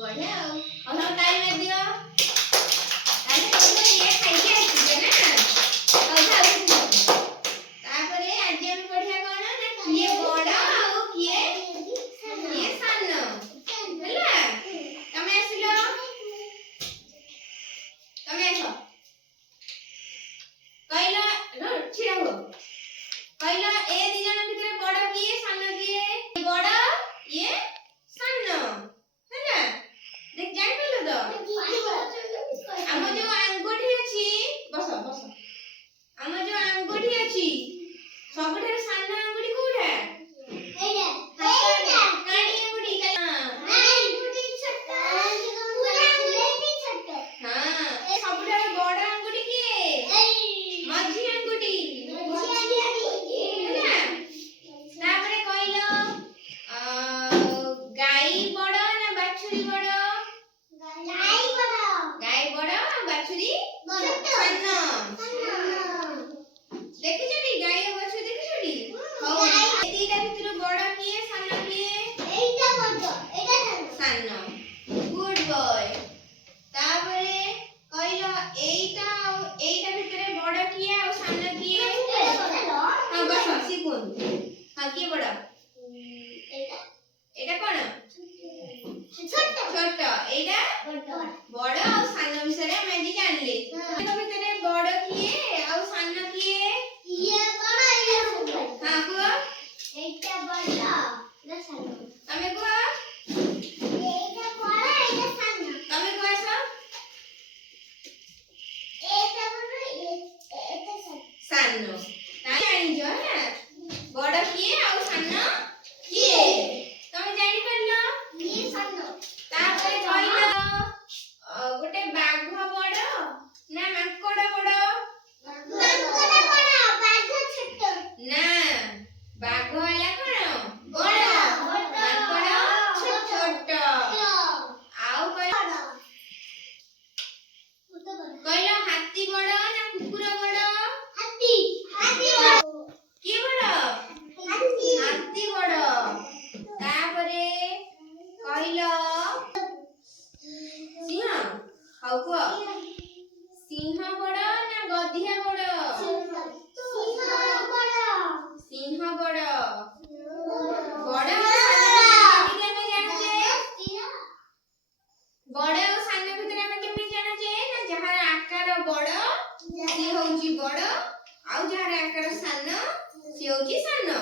बढ़िया और हम टाइम में दियो ताले तो ये खाइके आछिबे ना और खाउ तापरे आज हम पढ़िया कोन ना किए बड़ा और किए सानो ହେଲା तमे आसिलो तमे आसो कहला छिड़ा हो कहला ए दी जन भितरे बड़ा किए सानो किए बड़ा ये सानो ହେଲା देख जान पेलो तो हम जो अंगूठी अछि बस बस हम जो अंगूठी अछि सबठार सानो अंगूठी कोठा एटा काणी अंगूठी अंगूठी छोटा पूरा अंगूठी छोटा हां ए सबठार बड़ अंगूठी के मझी अंगूठी ହେଲା तापरे कहलो गाई बड़ ना बाछुरी बड़ गाई बड़ बाछुरी सानो देखि छटी गाई और बाछुरी देखि छटी हो ए तीटा भितर बड़ किए सानो किए एटा बड़ एटा सानो गुड बॉय तापरे कहलो एटा भितर बड़ किए और सानो किए हां बस सिकोन हां किए बड़ एटा कोन छोट एटा बड़ और सानो विषय में जी जानले तो भितरे बड़ किए और सानो किए ये बड़ ये छोट हां को एटा बड़ ना सानो तमे को एटा बड़ एटा सानो तमे को आसा एटा बड़ एटा सानो ताई जानि जो ना बड़ किए और सानो किए तमे जानि परलो ये सानो तापरे कहलो गोटे बाघ बड़ ना मांकड़ बड़ मांकड़ बड़ बाघ छोट ना बाघ वाला कोन बड़ मांकड़ छोट आउ कहलो हाथी बड़ ना कुकुर बड़ हाथी के बड़ हाथी बड़ तापरे कहलो सिंह हाउ को सिंह बड़ ना गधिया बड़ सिंह बड़ बड़ बड़ और सानो भितर हम केमे जाना जे ना जहार आकार बड़ सी होउची बड़ आउ जहार आकार सानो सी होउची सानो